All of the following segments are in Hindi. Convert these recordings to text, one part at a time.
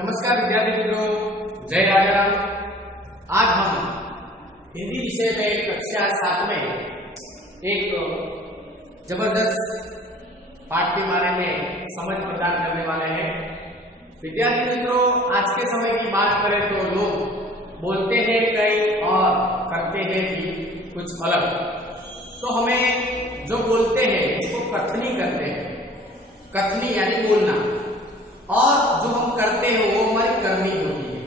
नमस्कार विद्यार्थी मित्रों, जय राजा। आज हम हिंदी विषय में कक्षा 7 में एक जबरदस्त पाठ के बारे में समझ प्रदान करने वाले हैं। विद्यार्थी मित्रों, आज के समय की बात करें तो लोग बोलते हैं कई और करते हैं भी कुछ अलग। तो हमें जो बोलते हैं उसको कथनी करते हैं। कथनी यानी बोलना, और जो हम करते हैं वो हमारी करनी होती है।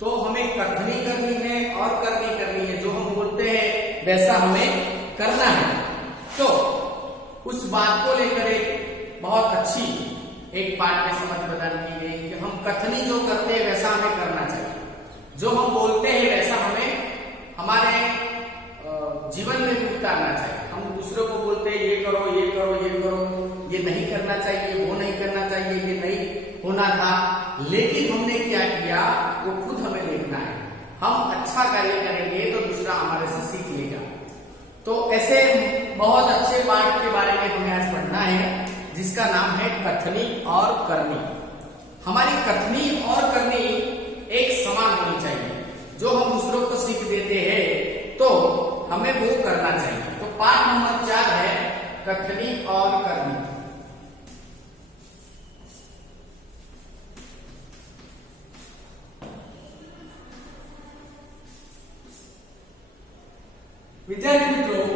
तो हमें कथनी करनी है और करनी है। जो हम बोलते हैं वैसा हमें करना है। तो उस बात को लेकर एक बहुत अच्छी एक पाठ में समझ प्रदान की गई कि हम कथनी जो करते हैं वैसा हमें करना चाहिए। जो हम बोलते हैं वैसा हमें हमारे जीवन में भी उतारना चाहिए। हम दूसरों को बोलते हैं ये करो, ये करो, ये करो, ये नहीं करना चाहिए, वो नहीं करना चाहिए, ये नहीं होना था, लेकिन हमने क्या किया वो खुद हमें देखना है। हम अच्छा कार्य करेंगे तो दूसरा हमारे से सीख लेगा। तो ऐसे बहुत अच्छे पाठ के बारे में हमें आज पढ़ना है जिसका नाम है कथनी और करनी। हमारी कथनी और करनी एक समान होनी चाहिए। जो हम दूसरों को सीख देते हैं तो हमें वो करना चाहिए। तो पाठ नंबर 4 है कथनी और करनी। विद्यार्थी मित्रों,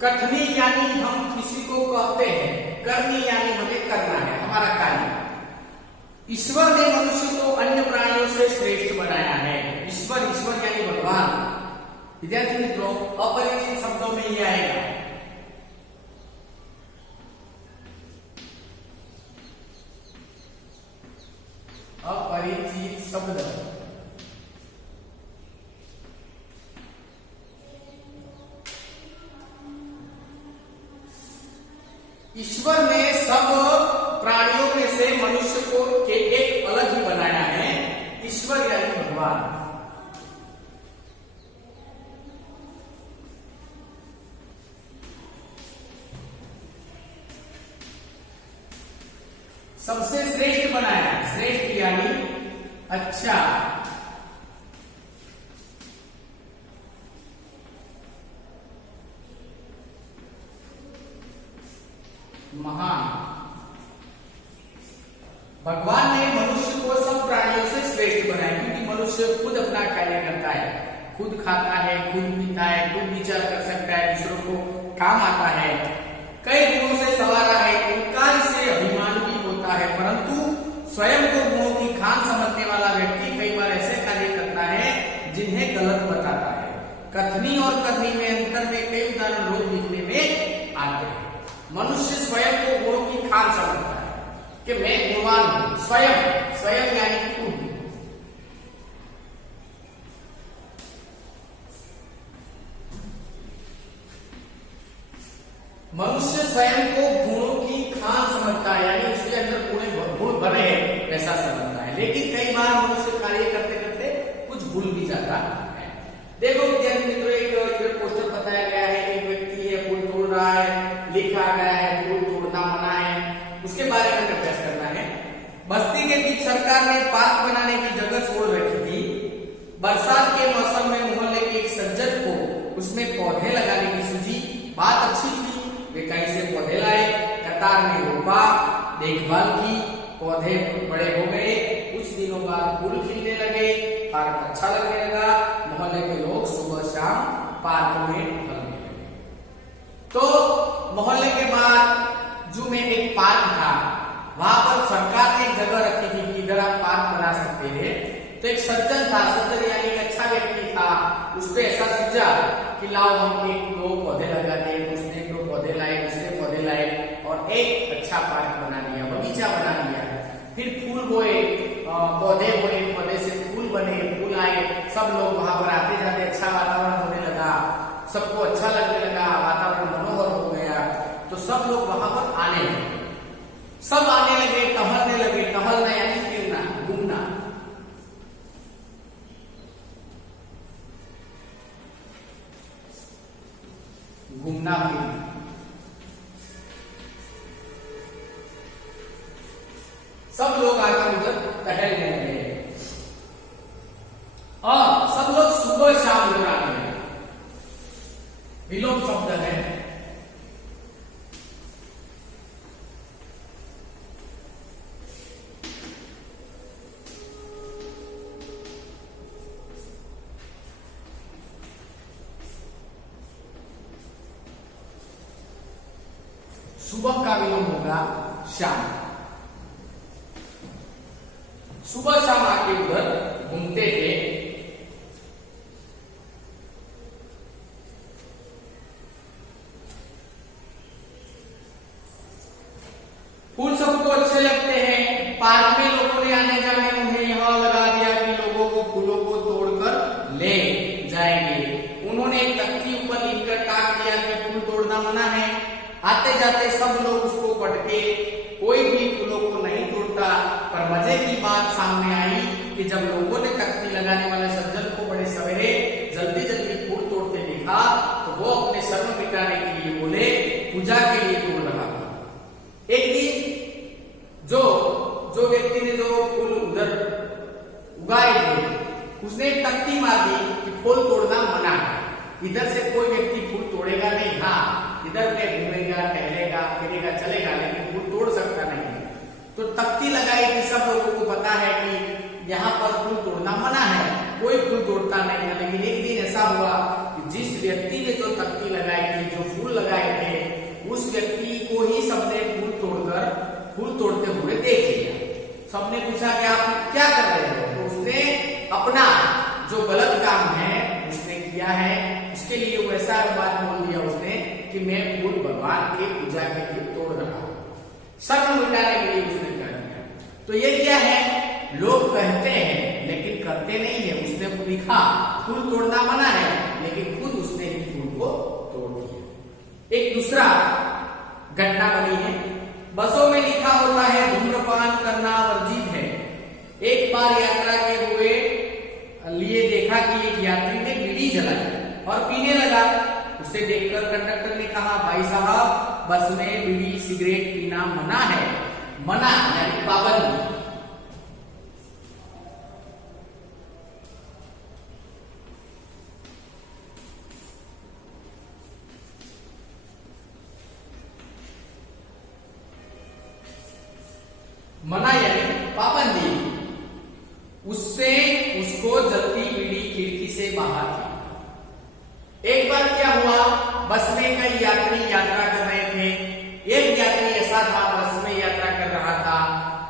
कथनी यानी हम किसी को कहते हैं, करनी यानी हमें करना है, हमारा कार्य। ईश्वर ने मनुष्य को अन्य प्राणियों से श्रेष्ठ बनाया है। ईश्वर यानी भगवान। विद्यार्थी मित्रों, अपरिचित शब्दों में ये आएगा। अपरिचित शब्द ईश्वर ने सब प्राणियों में से मनुष्य को के एक अलग ही बनाया है। ईश्वर यानी भगवान। सबसे श्रेष्ठ बनाया। श्रेष्ठ यानी अच्छा। महान। भगवान ने मनुष्य को सब प्राणियों से श्रेष्ठ बनाया, क्योंकि मनुष्य खुद अपना कार्य करता है, खुद खाता है, खुद पीता है, खुद विचार कर सकता है, दूसरों को काम आता है, कई गुणों से सवारा है, इनका इससे अभिमान भी होता है। परंतु स्वयं को गुणों की खान समझने वाला व्यक्ति कई बार ऐसे कार्य करता है जिन्हें गलत बताता है। कथनी और करनी में अंतर में कई उदाहरण रोज लिखने में आते हैं। मनुष्य स्वयं को गुणों की खान समझता है कि मैं गुणवान हूं। स्वयं यानी खुद। मनुष्य स्वयं को गुणों की खान समझता है, यानी उसके अंदर गुण भरे हैं वैसा समझता है। लेकिन कई बार मनुष्य कार्य करते करते कुछ भूल भी जाता है। देखो विद्यार्थी मित्रों, एक पोस्टर बताया गया है। एक व्यक्ति है, पुल तोड़ रहा है, लिखा गया है पुल तोड़ना मना है। उसके बारे में अभ्यास करना है। बस्ती के बीच सरकार ने पार्क बनाने की जगह छोड़ रखी थी। बरसात के मौसम में मोहल्ले के एक सज्जन को उसमें पौधे लगाने की सूझी। बात अच्छी थी, वे कहीं से पौधे लाए, कतार में रोपा, देखभाल की, पौधे बड़े हो गए। कुछ दिनों बाद फूल खिलने लगे, पार्क अच्छा लगने लगा। मोहल्ले के लोग सुबह शाम पार्क में टहलने लगे। तो मोहल्ले के बाद जो में एक पार्क था, वहां पर सरकार ने एक जगह रखी थी कि इधर आप पार्क बना सकते हैं। तो एक सज्जन था, सज्जन यानी एक अच्छा व्यक्ति था। उसने ऐसा सोचा कि लाओ हम 1-2 पौधे लगाते हैं। उसने 1-2 पौधे लाए, दूसरे पौधे लाए और एक अच्छा पार्क बना लिया, बगीचा बना लिया। फिर फूल बोए, पौधे बोए, पौधे से फूल बने, फूल आए। सब लोग वहां पर आते जाते, अच्छा वातावरण होने लगा, सबको अच्छा लगने लगा, वातावरण मनोहर हो गया। तो सब लोग वहां पर आने लगे, सब आने लगे, टहलने लगे। टहलना यानी फिरना, घूमना। घूमना फिरना। सब लोग आकर उधर टहलने लगे। विलोम शब्द है। सुबह का विलोम होगा शाम। सुबह शाम आके उधर घूमते थे। फूल सबको अच्छे लगते हैं। पार्क में लोगों ने आने जाने उन्हें यहाँ लगा दिया कि लोगों को फूलों को तोड़कर ले जाएंगे। उन्होंने एक तख्ती ऊपर लिखकर टाक दिया कि फूल तोड़ना मना है। आते जाते सब लोग उसको पटके, कोई भी फूलों को नहीं तोड़ता। पर मजे की बात सामने आई कि जब लोगों ने तख्ती लगाने वाले सज्जन को बड़े सवेरे जल्दी जल्दी फूल तोड़ते देखा तो वो अपने शर्म मिटाने के लिए बोले, पूजा के लिए तोड़ रहा था। एक दिन जो व्यक्ति ने जो फूल उधर उगाए थे उसने एक तख्ती मार दी कि फूल तोड़ना मना है। इधर से कोई व्यक्ति फूल तोड़ेगा नहीं। हाँ, इधर पे घूमेगा, टहलेगा, फिरेगा, चलेगा, लेकिन फूल तोड़ सकता नहीं। तो तख्ती लगाई थी, सब लोगों को पता है कि यहाँ पर फूल तोड़ना मना है, कोई फूल तोड़ता नहीं है। लेकिन एक दिन ऐसा हुआ कि जिस व्यक्ति ने जो तख्ती लगाई थी, जो फूल लगाए थे, उस व्यक्ति को ही सबने फूल तोड़ते हुए देख लिया। सबने पूछा कि आप क्या कर रहे हो? तो उसने अपना जो गलत काम है उसने किया है, उसके लिए वो ऐसा बात बोल दिया उसने कि मैं फूल भगवान के पूजा के लिए तोड़ रहा हूं। शर्म मिटाने के लिए उसने कर दिया। तो ये क्या है? लोग कहते हैं लेकिन करते नहीं है। उसने लिखा फूल तोड़ना मना है, लेकिन खुद उसने ही फूल को तोड़ दिया। एक दूसरा घटना बनी है। बसों में लिखा होता है धूम्रपान करना वर्जित है। एक बार यात्रा के हुए लिए देखा कि एक यात्री ने बीड़ी जलाई और पीने लगा। उसे देखकर कंडक्टर ने कहा, भाई साहब, बस में बीड़ी सिगरेट पीना मना है। मना यानी पाबंदी। मना यानी पाबंदी। उसको जलती बीड़ी खिड़की से बाहर थी। एक बार क्या हुआ, बस में कई यात्री यात्रा कर रहे थे। एक यात्री ऐसा था बस में यात्रा कर रहा था,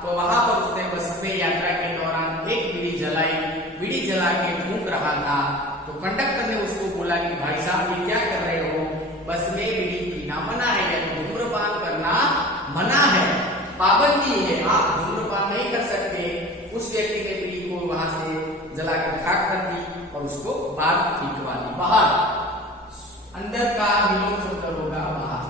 तो वहां पर उसने बस में यात्रा के दौरान एक बीड़ी जलाई। बीड़ी जला के फूंक रहा था। तो कंडक्टर ने उसको बोला कि भाई साहब, ये क्या कर रहे हो? बस में बीड़ी पीना मना है, यानी धूम्रपान करना मना है, पाबंदी है, आप धूम्रपान नहीं कर सकते। उस व्यक्ति ने बीड़ी को वहां से जलाकर खाक कर दी और उसको बाहर फेंकवा दी। बाहर, अंदर का विलोम शब्द होगा बाहर।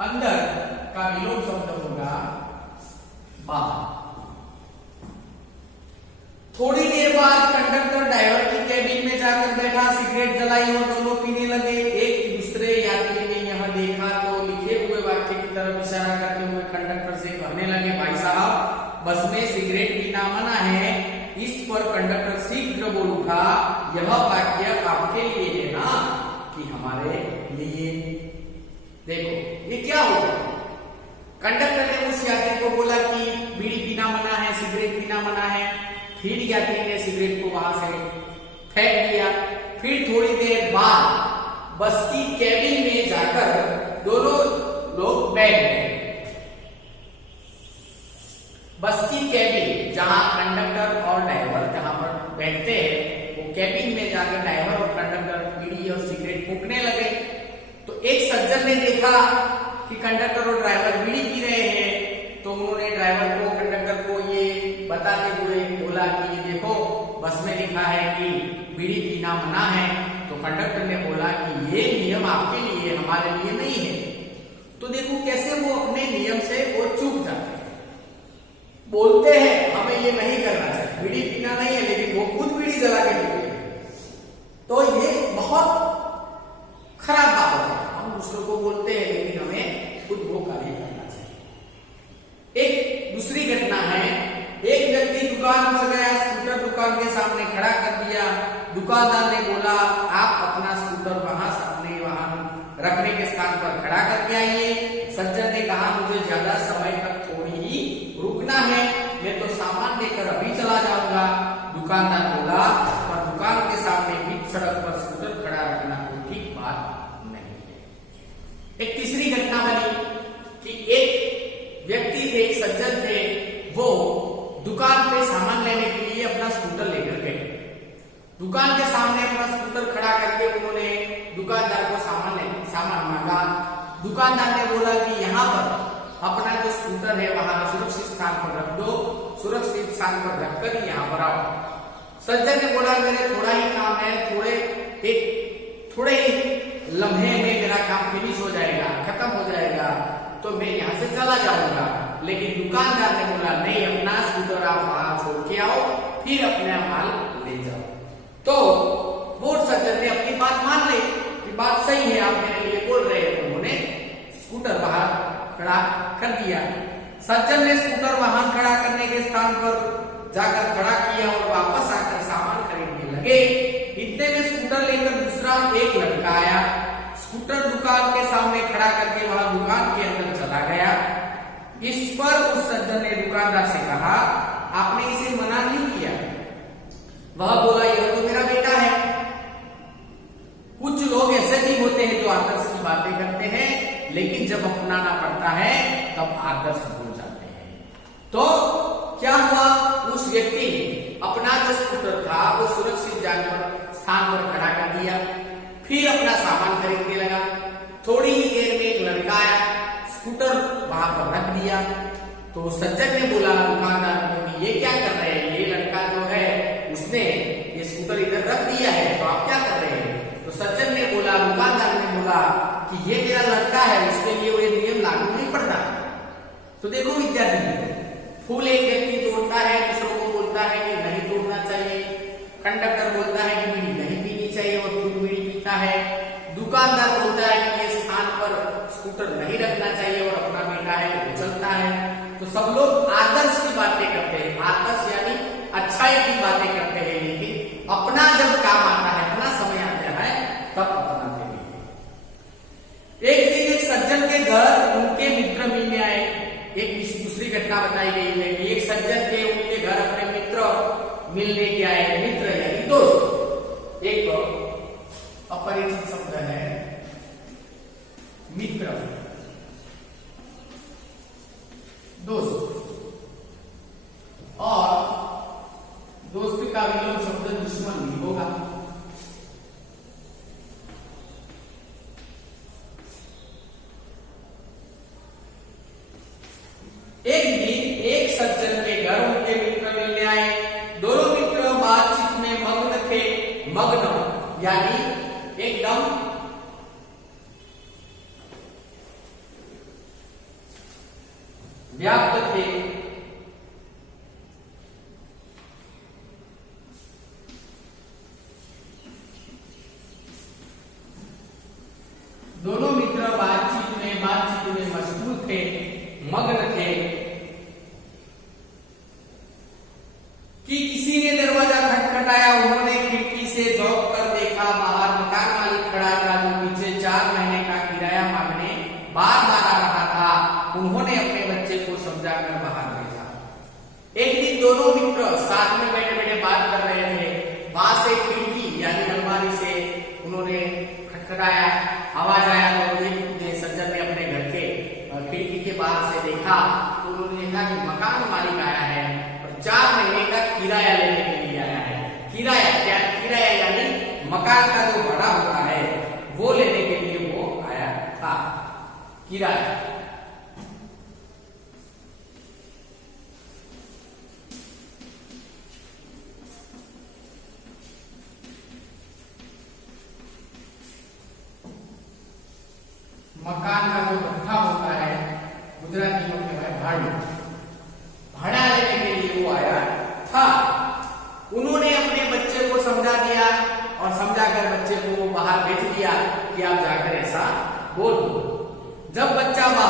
अंदर का विलोम शब्द होगा बाहर। थोड़ी देर बाद कंडक्टर ड्राइवर की कैबिन में जाकर बैठा, सिगरेट जलाई और दोनों पीने लगे। एक दूसरे यात्री ने यह देखा तो लिखे हुए वाक्य की तरफ इशारा करते हुए कंडक्टर से कहने लगे, भाई साहब, बस में सिगरेट पीना मना है। इस पर कंडक्टर शीघ्र बोल उठा, यह वाक्य आपके लिए है ना कि हमारे लिए? देखो ये क्या होगा। कंडक्टर ने उस यात्री को बोला कि बीड़ी पीना मना है, सिगरेट पीना मना है। फिर यात्री ने सिगरेट को वहां से फेंक दिया। फिर थोड़ी देर बाद बस की कैबिन में जाकर दोनों लोग बैठ गए। बस की कैबिन, जहां कंडक्टर और ड्राइवर जहां पर बैठते हैं, वो कैबिन में जाकर ड्राइवर और कंडक्टर बीड़ी और सिगरेट फूंकने लगे। तो एक सज्जन ने देखा कि कंडक्टर और ड्राइवर बीड़ी पी रहे हैं, तो उन्होंने ड्राइवर को, कंडक्टर को ये बताते हुए बोला कि ये देखो, बस में लिखा है कि बीड़ी पीना मना है। तो कंडक्टर ने बोला कि ये नियम आपके लिए, हमारे लिए नहीं है। तो देखो कैसे वो अपने नियम से वो चूक जाते हैं। बोलते हैं हमें ये नहीं करना चाहिए, बीड़ी पीना नहीं है, लेकिन वो खुद बीड़ी जला के पीते हैं। तो ये बहुत खराब बात है। हम दूसरों को बोलते हैं लेकिन हमें खुद वो कार्य करना चाहिए। एक दूसरी घटना है। एक व्यक्ति दुकान दुकानदार ने बोला आप अपना स्कूटर अपने वहां रखने के स्थान पर खड़ा करके आइए। सज्जन ने कहा मुझे ज्यादा समय तक थोड़ी ही रुकना है, मैं तो सामान लेकर अभी चला जाऊंगा। दुकानदार बोला पर दुकान के सामने बीच सड़क पर स्कूटर खड़ा रखना कोई ठीक बात नहीं है। एक तीसरी घटना बनी कि एक व्यक्ति थे, एक सज्जन थे, वो दुकान पे सामान लेने के लिए अपना स्कूटर लेकर गए। दुकान के सामने अपना स्कूटर खड़ा करके उन्होंने दुकानदार को सामान मांगा। दुकानदार ने बोला कि यहाँ पर अपना जो स्कूटर है वहां सुरक्षित स्थान पर रख दो, सुरक्षित स्थान पर रखकर यहाँ पर आओ। सज्जन ने बोला मेरे थोड़ा ही काम है, थोड़े ही लम्हे में मेरा काम फिनिश हो जाएगा, खत्म हो जाएगा, तो मैं यहाँ से चला जाऊंगा। लेकिन दुकानदार ने बोला नहीं, अपना स्कूटर आप वहां छोड़ के आओ, फिर अपना माल ले जाओ। तो वो सज्जन ने अपनी बात मान ली कि बात सही है, आप मेरे लिए बोल रहे हैं। उन्होंने स्कूटर बाहर खड़ा कर दिया। सज्जन ने स्कूटर वाहन खड़ा करने के स्थान पर जाकर खड़ा किया और वापस आकर सामान खरीदने लगे। इतने में स्कूटर लेकर दूसरा एक लड़का आया, स्कूटर दुकान के सामने खड़ा करके वहां दुकान के अंदर चला गया। इस पर उस सज्जन ने दुकानदार से कहा आपने इसे मना नहीं किया। वह बोला यह तो मेरा बेटा है। कुछ लोग ऐसे भी होते हैं जो आदर्श की बातें करते हैं, लेकिन जब अपनाना पड़ता है तब आदर्श भूल जाते हैं। तो क्या हुआ, उस व्यक्ति ने अपना जो स्कूटर था वो सुरक्षित जगह स्थान पर खड़ा कर दिया, फिर अपना सामान खरीदने लगा। थोड़ी ही देर में एक लड़का आया, स्कूटर वहां पर रख दिया। तो सज्जन ने बोला दुकानदार को कि ये क्या कर रहे हैं, ये लड़का जो है उसने ये स्कूटर इधर रख दिया है, तो आप क्या कर रहे हैं। तो सज्जन ने बोला, दुकानदार ने बोला कि ये मेरा लड़का है, उसके लिए वो नियम लागू नहीं पड़ता। तो देखो विद्यार्थी, फूल एक व्यक्ति तोड़ता है, दूसरों को बोलता है कि नहीं तोड़ना चाहिए। कंडक्टर बोलता है कि बीड़ी नहीं पीनी चाहिए और खुद बीड़ी पीता है। दुकानदार बोलता है कि ये स्थान पर स्कूटर नहीं रखना चाहिए और अपना बेटा है वो चलता है। तो सब लोग आदर्श की बातें करते हैं, आदर्श यानी अच्छाई की बातें करते हैं, लेकिन अपना जब काम आता है, अपना समय आता है, तब अपनाते नहीं। एक दिन एक सज्जन के घर उनके मित्र मिलने आए। एक दूसरी घटना बताई गई है कि एक सज्जन थे, उनके घर अपने मित्र मिलने के आए। मित्र यानी दोस्त, एक अपरिचित शब्द है मित्र, दोस्त। और दोस्ती का विलोम शब्द दुश्मन भी होगा। एक दिन एक सज्जन के घर उनके मित्र मिलने आए। दोनों मित्र बातचीत में मग्न थे। मग्न यानी एकदम व्याप्त थे। दोनों मित्र बातचीत में मशगूल थे, मग्न थे कि किसी ने दरवाजा खटखटाया। उन्होंने खिड़की से झोंक कर देखा, बाहर मकान मालिक खड़ा था जो पीछे 4 महीने का किराया मांगने बार बार आ रहा था। उन्होंने अपने बच्चे को समझाकर बाहर भेजा। एक दिन दोनों मित्र साथ में बैठे बैठे बात कर रहे थे। वहां से खिड़की यानी अलमारी से उन्होंने खटखटाया, आवाज आया तो सज्जन ने अपने घर के खिड़की के बाहर से देखा तो उन्होंने देखा कि मकान मालिक आया है और 4 महीने का किराया लेने के लिए आया है। किराया क्या, किराया यानी मकान का जो भाड़ा होता है वो लेने के लिए वो आया था। किराया मकान का जो भत्ता होता है, गुजराती में कहते हैं भाड़ू, भाड़ा लेने के लिए वो आया था। उन्होंने अपने बच्चे को समझा दिया और समझाकर बच्चे को बाहर भेज दिया कि आप जाकर ऐसा बोल दो। जब बच्चा बाहर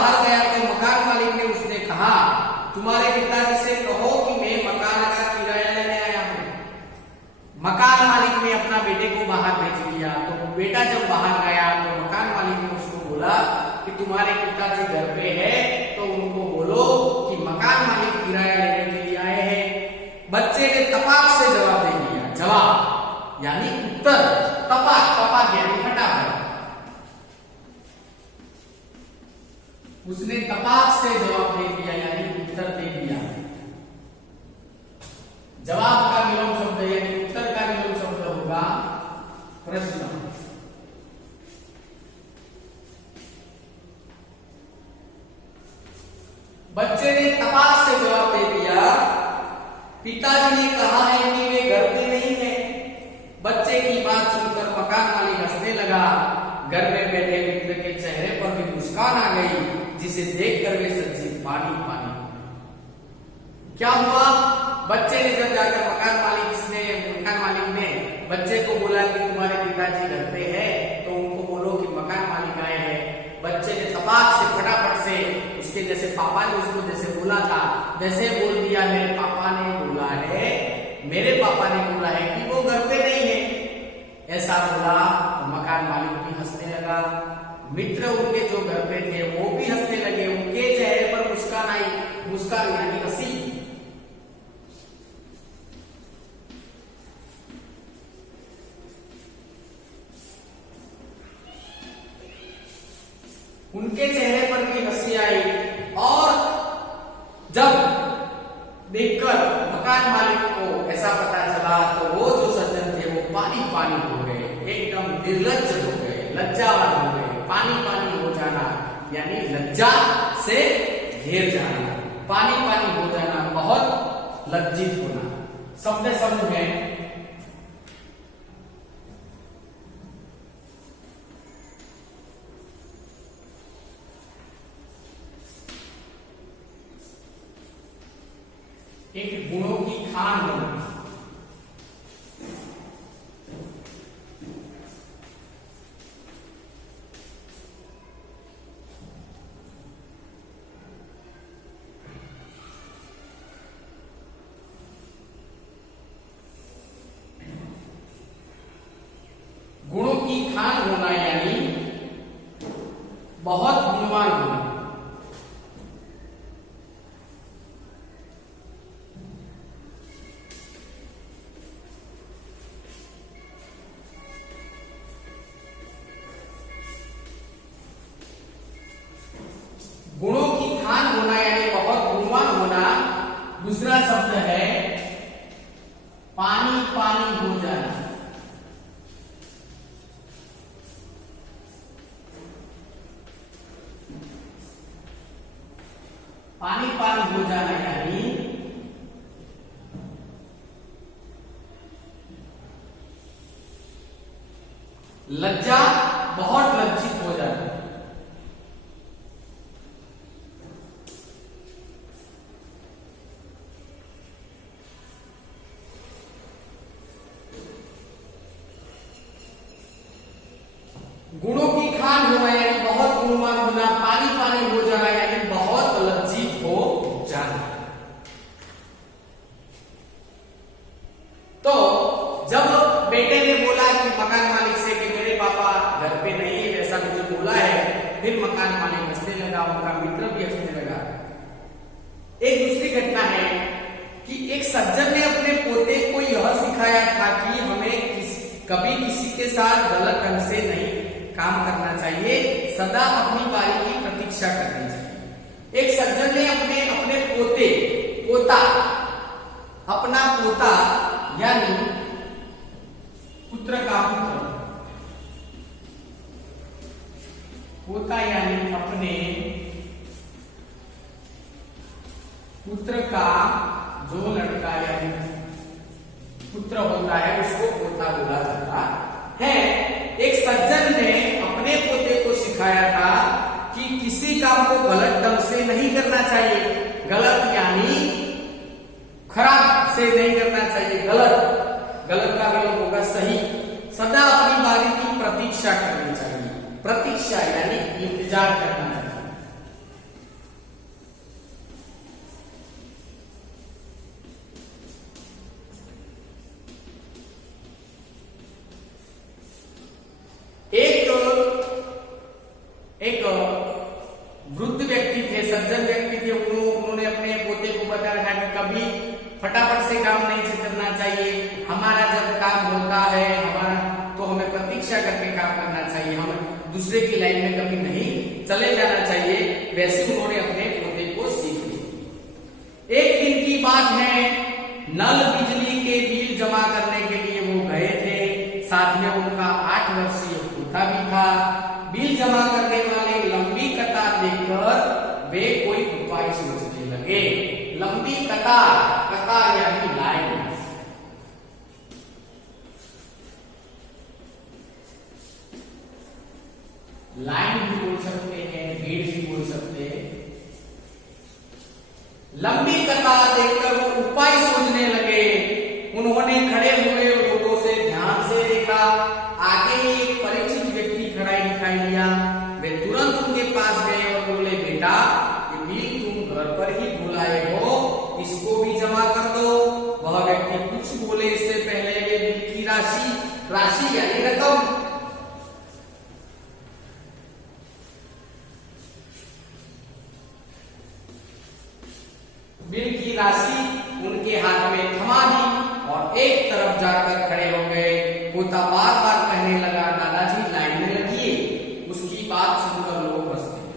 इत्तेफाक से जवाब दे दिया। जवाब यानी उत्तर, तपाक, तपाक यानी फटाफट। उसने तपाक से जवाब दे दिया यानी उत्तर दे दिया। जवाब का विलोम शब्द यानी उत्तर का विलोम शब्द होगा प्रश्न। बच्चे ने तपाक से जवाब दे दिया, पिताजी ने कहा है कि वे घर पे नहीं है। बच्चे की बात सुनकर मकान मालिक हंसने लगा। घर में बैठे मित्र के चेहरे पर भी मुस्कान आ गई, जिसे देखकर वे सच्ची पानी पानी। क्या हुआ? बच्चे ने जब जाकर मकान मालिक ने बच्चे को बोला कि तुम्हारे पिताजी घर पे है, तो उनको बोलो कि मकान मालिक आए हैं। बच्चे ने तपाक से फटाफट से उसके जैसे पापा ने उसको जैसे बोला था वैसे बोल दिया, मेरे पापा ने बोला है, मेरे पापा ने बोला है कि वो घर पे नहीं है। ऐसा बोला तो मकान मालिक भी हंसने लगा। मित्र उनके जो घर पे थे वो भी हंसने लगे। उनके चेहरे पर मुस्कान आई, मुस्कान यानी हंसी। उनके चेहरे पर भी हंसी आई और जब देखकर मकान मालिक को ऐसा पता चला तो वो जो सज्जन थे वो पानी पानी हो गए, एकदम निर्लज्ज हो गए, लज्जावान हो गए। पानी पानी हो जाना यानी लज्जा से घेर जाना, पानी पानी हो जाना, बहुत लज्जित होना। शब्द में एक गुणों की खान होना। गुणों की खान होना यानी बहुत गुणवान होना। गुणों की खान होना यानी बहुत गुणवान होना। दूसरा शब्द है पानी पानी हो जाना। पानी पानी हो जाना यानी लज्जा, बहुत लज्जित हो जाना। गुणों की खान होना यानी बहुत गुणवान होना। पानी पानी हो जाना यानी बहुत लज्जित हो जाना। तो जब बेटे ने बोला कि मकान मालिक से कि मेरे पापा घर पे नहीं है, वैसा मुझे बोला है, फिर मकान मालिक हंसने लगा, उनका मित्र भी हंसने लगा। एक दूसरी घटना है कि एक सज्जन ने अपने पोते को यह सिखाया था कि हमें कभी किसी के साथ गलत ढंग से नहीं काम करना चाहिए, सदा अपनी बारी की प्रतीक्षा करनी चाहिए। एक सज्जन ने अपने पोता यानी पुत्र का पुत्र, पोता यानी अपने पुत्र का जो लड़का यानी पुत्र होता है उसको पोता बोला जाता है। एक सज्जन ने अपने पोते को सिखाया था कि किसी काम को गलत ढंग से नहीं करना चाहिए। गलत यानी खराब से नहीं करना चाहिए, गलत का विलोम होगा सही। सदा अपनी बारी की प्रतीक्षा करनी चाहिए। प्रतीक्षा यानी इंतजार करना चाहिए। एक वृद्ध व्यक्ति थे, सज्जन व्यक्ति थे, उन्होंने अपने पोते को बताया था कि कभी फटाफट से काम नहीं करना लगा है हमारा, तो हमें प्रतीक्षा करके काम करना चाहिए, हम दूसरे की लाइन में कभी नहीं चले जाना चाहिए। वैसे उन्होंने अपने पोते को सीख दी। एक दिन की बात है, नल बिजली के बिल जमा करने के लिए वो गए थे, साथ में उनका 8 वर्षीय पोता भी था। बिल जमा करने वाले लंबी कतार देखकर वे कोई उपाय सोचने लगे। लंबी कतार, कतार यानी लाइन, लाइन भी बोल सकते हैं, भीड़ भी बोल सकते हैं। लंबी कतार देखकर वो उपाय सोचने लगे। उन्होंने खड़े हुए लोगों से ध्यान से देखा। आगे एक परिचित व्यक्ति खड़ा दिखाई दिया। वे तुरंत उनके पास गए और बोले, बेटा ये बिल तुम घर पर ही भुलाए हो, इसको भी जमा कर दो। वह व्यक्ति कुछ बोले इससे पहले वे बिल की राशि यानी रकम बिल की राशि उनके हाथ में थमा दी और एक तरफ जाकर खड़े हो गए। पोता बार बार कहने लगा, दादाजी लाइन में लगिए। उसकी बात सुनकर लोग हंसते हैं।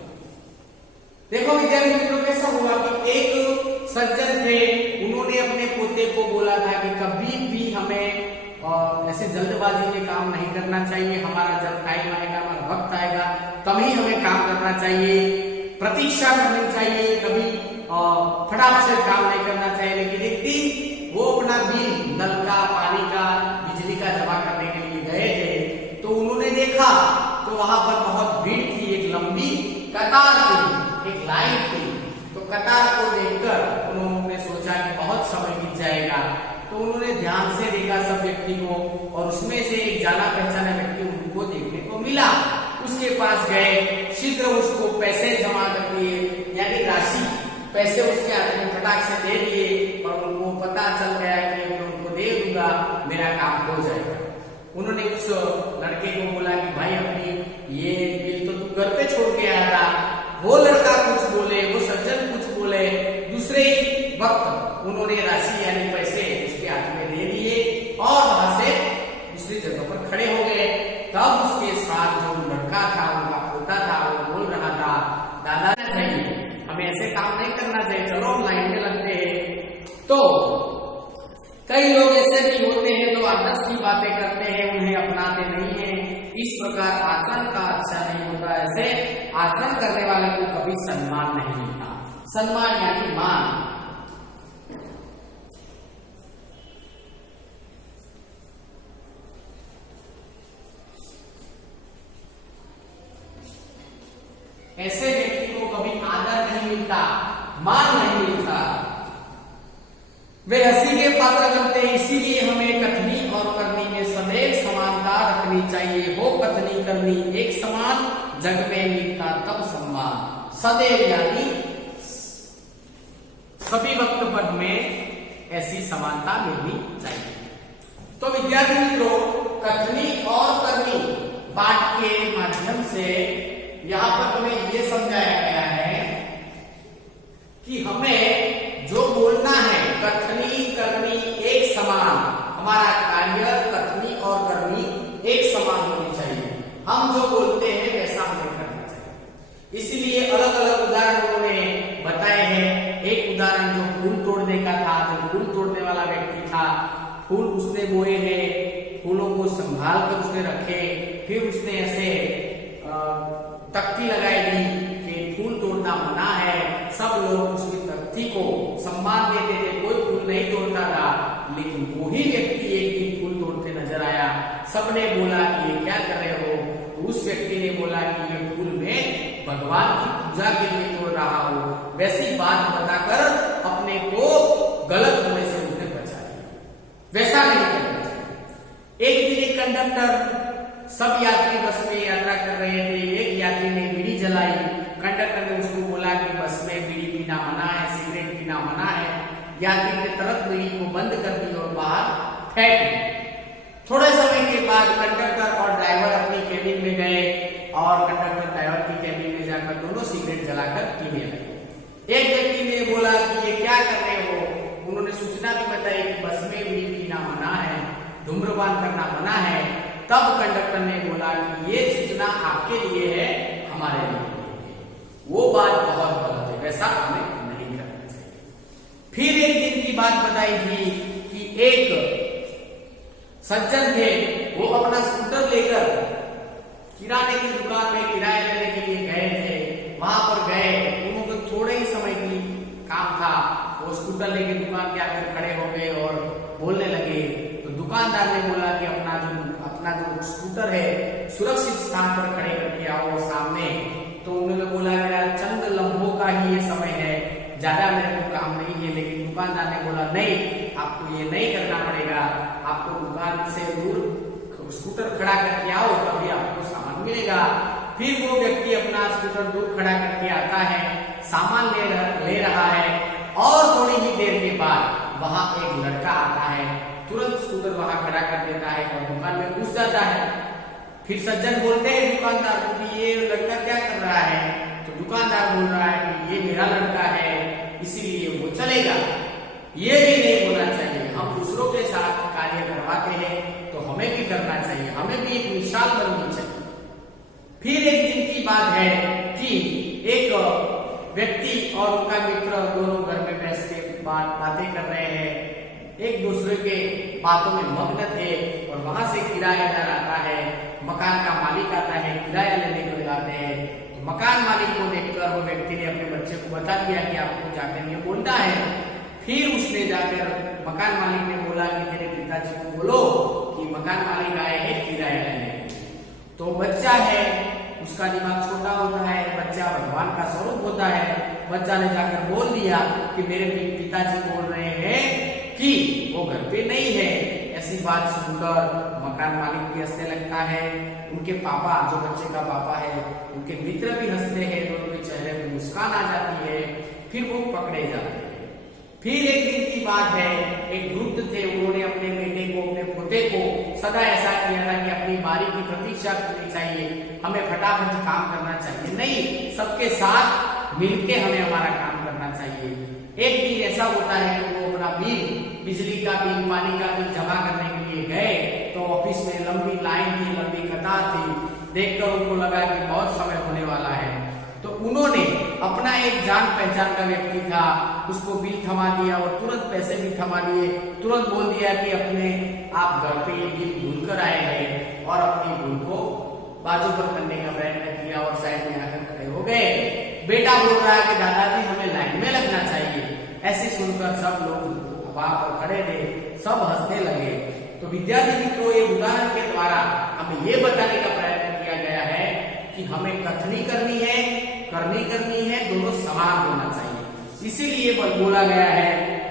देखो विद्यार्थी मित्रों, कैसा हुआ कि एक सज्जन थे, उन्होंने अपने पोते को बोला था कि कभी भी हमें ऐसे जल्दबाजी में काम नहीं करना चाहिए। हमारा जब टाइम आएगा, हमारा वक्त आएगा, तभी हमें काम करना चाहिए, प्रतीक्षा करनी चाहिए, कभी फटाफट से काम नहीं करना चाहिए। लेकिन एक दिन वो अपना बिल, नल का, पानी का, बिजली का जमा करने के लिए गए थे, तो उन्होंने देखा तो वहां पर बहुत भीड़ थी, एक लंबी कतार थी, एक लाइन थी। तो कतार को देखकर उन्होंने सोचा कि बहुत समय बीत जाएगा, तो उन्होंने ध्यान से देखा सब व्यक्ति को, और उसमें से एक जाना पहचाना व्यक्ति उनको देखने को मिला। उसके पास गए, शीघ्र उसको पैसे जमा कर दिए, यानी राशि, पैसे उसके हाथ में फटाक से दे दिए, और उनको पता चल गया कि मैं उनको दे दूंगा, मेरा काम हो जाएगा। उन्होंने उस लड़के को बोला कि भाई अपनी ये बिल तो तू घर पे छोड़ के आया था। वो लड़का कुछ बोले, वो सज्जन कुछ बोले, दूसरे वक्त उन्होंने राशि यानी पैसे उसके हाथ में दे दिए और वहां से दूसरी जगह पर खड़े हो गए। तब उसके साथ जो लड़का था, उनका पोता था, वो बोल रहा था, दादा चाहिए, हमें ऐसे काम नहीं करना चाहिए, चलो हम लाइन में लगते हैं। तो कई लोग ऐसे भी होते हैं जो आपस की बातें करते हैं, उन्हें अपनाते नहीं हैं। इस प्रकार आचरण का अच्छा नहीं होता। ऐसे आचरण करने वाले को कभी सम्मान नहीं मिलता। सम्मान यानी मान। ऐसे व्यक्ति को कभी आदर नहीं मिलता, मान नहीं मिलता, वे हंसी के पात्र बनते हैं। इसीलिए हमें कथनी और करनी में सदैव समानता रखनी चाहिए। हो कथनी करनी एक समान, जग में मिलता तब सम्मान। सदैव यानी सभी वक्त पर हमें ऐसी समानता मिलनी चाहिए। तो विद्यार्थी मित्रों, कथनी और करनी पाठ के माध्यम से यहाँ पर हमें ये समझाया गया है कि हमें जो बोलना है, कथनी करनी एक समान, हमारा कार्य कथनी और करनी एक समान होनी चाहिए। हम जो बोलते हैं वैसा हमें करना चाहिए। इसलिए अलग अलग उदाहरण उन्होंने बताए हैं। एक उदाहरण जो फूल तोड़ने का था, जो फूल तोड़ने वाला व्यक्ति था, फूल उसने बोए हैं, फूलों को संभाल कर उसने रखे, फिर उसने ऐसे तख्ती लगाई दी कि फूल तोड़ना मना है। सब लोग उसकी तख्ती को सम्मान देते थे, कोई फूल नहीं तोड़ता था। लेकिन वही व्यक्ति एक दिन फूल तोड़ते नजर आया। सबने बोला कि ये क्या कर रहे हो? तो उस व्यक्ति ने बोला कि ये फूल में भगवान की पूजा के लिए तोड़ रहा हूं। वैसी बात बताकर अपने को गलत होने से उसने बचा लिया। वैसा नहीं करना चाहिए। एक दिन एक कंडक्टर, सब यात्री बस में यात्रा कर रहे थे। एक यात्री ने बीड़ी जलाई। कंडक्टर ने उसको बोला कि बस में बीड़ी पीना मना है, सिगरेट पीना मना है। यात्री ने तुरंत बीड़ी को बंद कर दी और बाहर फेंक दी। थोड़े समय के बाद कंडक्टर और ड्राइवर अपनी केबिन में गए और कंडक्टर ड्राइवर की केबिन में जाकर दोनों सिगरेट जलाकर पीने लगे। एक व्यक्ति ने बोला कि ये क्या कर रहे हो? उन्होंने सूचना भी बताई कि बस में बीड़ी पीना मना है। धूम्रपान करना मना है, तब कंडक्टर ने बोला कि ये सूचना आपके लिए है, हमारे लिए नहीं है। वो बात बहुत गलत है, वैसा हमें नहीं करना चाहिए। फिर एक दिन की बात बताई थी कि एक सज्जन थे, वो अपना स्कूटर लेकर किराने की दुकान में किराया लेने के लिए गए थे। वहां पर गए, उनको थोड़े ही समय की काम था, वो स्कूटर लेके दुकान के आकर खड़े हो गए और बोलने लगे। तो दुकानदार ने बोला कि अपना जो स्कूटर है सुरक्षित स्थान पर खड़े करके आओ सामने। तो उन्होंने बोला मेरा चंद लम्हों का ही ये समय है, ज्यादा मेरे को काम नहीं है। लेकिन दुकानदार ने बोला नहीं, आपको ये नहीं करना पड़ेगा, आपको दुकान से दूर स्कूटर खड़ा करके आओ, तभी आपको सामान मिलेगा। फिर वो व्यक्ति अपना स्कूटर दूर खड़ा करके आता है, सामान ले रहा है, और थोड़ी ही देर के बाद वहां एक लड़का आता है, तुरंत स्कूटर वहां खड़ा कर देता है और दुकान में घुस जाता है। फिर सज्जन बोलते हैं दुकानदार को कि ये लड़का क्या कर रहा है? तो दुकानदार बोल रहा है कि ये मेरा लड़का है, इसीलिए वो चलेगा। ये भी नहीं होना चाहिए। हम दूसरों के साथ कार्य करवाते हैं तो हमें भी करना चाहिए, हमें भी एक मिसाल बननी चाहिए। फिर एक दिन की बात है कि एक व्यक्ति और उनका मित्र दोनों घर में बैठ के बातें कर रहे हैं, एक दूसरे के बातों में मग्न थे। और वहां से किराएदार आता है, मकान का मालिक आता है, किराया लेने के लिए आते हैं। तो मकान मालिक को देखकर वो व्यक्ति ने अपने बच्चे को बता दिया कि आपको जाकर ये बोलना है। फिर उसने जाकर मकान मालिक ने बोला कि तेरे पिताजी को बोलो कि मकान मालिक आए हैं किराया लेने। तो बच्चा है, उसका दिमाग छोटा होता है, बच्चा भगवान का स्वरूप होता है। बच्चा ने जाकर बोल दिया कि मेरे पिताजी बोल रहे हैं कि वो घर पे नहीं है। ऐसी बात सुनकर मकान मालिक भी हंसने लगता है, उनके पापा, जो बच्चे का पापा है, उनके मित्र भी हंसते हैं, दोनों के चेहरे पर मुस्कान आ जाती है। फिर वो पकड़े जाते हैं। फिर एक दिन की बात है, एक वृद्ध थे, उन्होंने अपने बेटे को, अपने पोते को सदा ऐसा किया था कि अपनी बारी की प्रतीक्षा करनी चाहिए, हमें फटाफट काम करना चाहिए, नहीं, सबके साथ मिलके हमें हमारा काम करना चाहिए। एक दिन ऐसा होता है कि वो अपना बिल, बिजली का बिल, पानी का बिल जमा करने के लिए गए। तो ऑफिस में लंबी लाइन थी, लंबी कतार थी। देखकर उनको लगा कि बहुत समय होने वाला है। तो उन्होंने अपना एक जान पहचान का व्यक्ति था, उसको बिल थमा दिया और तुरंत पैसे भी थमा दिए। तुरंत बोल दिया कि अपने आप घर पे ये बिल भूल कर आए हैं, और अपनी भूल को बाजू पर करने का प्रयत्न किया और साइड में आकर खड़े हो गए। बेटा बोल रहा है कि दादाजी हमें लाइन में लगना चाहिए। ऐसे सुनकर सब लोग वहां पर खड़े थे, सब हंसने लगे। तो विद्यार्थी मित्रों, ये उदाहरण के द्वारा हमें ये बताने का प्रयत्न किया गया है कि हमें कथनी करनी है, करनी है, दोनों समान होना चाहिए। इसीलिए बोला गया है,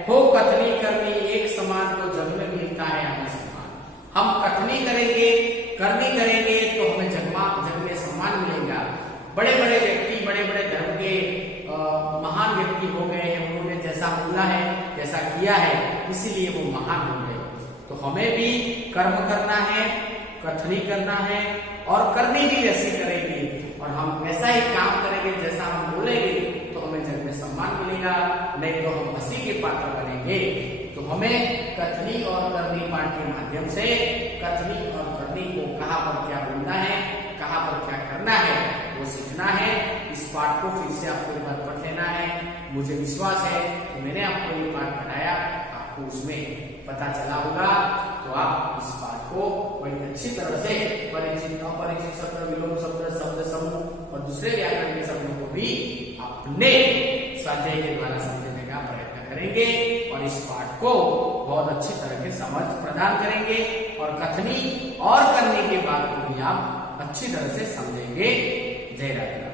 हो कथनी करनी एक समान तो जग में मिलता है हमें सम्मान। हम कथनी करेंगे, करनी करेंगे तो हमें जग में सम्मान मिलेगा। बड़े बड़े व्यक्ति, बड़े बड़े धर्म के महान व्यक्ति हो गए हैं, उन्होंने जैसा बोला है, जैसा किया है, इसीलिए वो महान हो गए। तो हमें भी कर्म करना है, कथनी करना है, और करनी भी वैसी करेंगे, और हम वैसा ही काम करेंगे जैसा हम बोलेंगे, तो हमें जग में सम्मान मिलेगा, नहीं तो हम हंसी के पात्र बनेंगे। तो हमें कथनी और करनी पाठ के माध्यम से कथनी और करनी को कहाँ पर क्या बोलना है, कहाँ पर क्या करना है, वो सीखना है। इस पाठ को फिर से आपको एक बार पढ़ लेना है। मुझे विश्वास है कि मैंने आपको ये पाठ पढ़ाया, आपको उसमें पता चला होगा। तो आप इस पाठ को बड़ी अच्छी तरह से परिचित, अपरिचित शब्द, विलोम शब्द, शब्द समूह और दूसरे व्याकरण के शब्दों को भी अपने स्वाध्याय के द्वारा समझने का प्रयत्न करेंगे, और इस पाठ को बहुत अच्छी तरह के समझ प्रदान करेंगे, और कथनी और करने के बाद को भी आप अच्छी तरह से समझेंगे। जय राधे।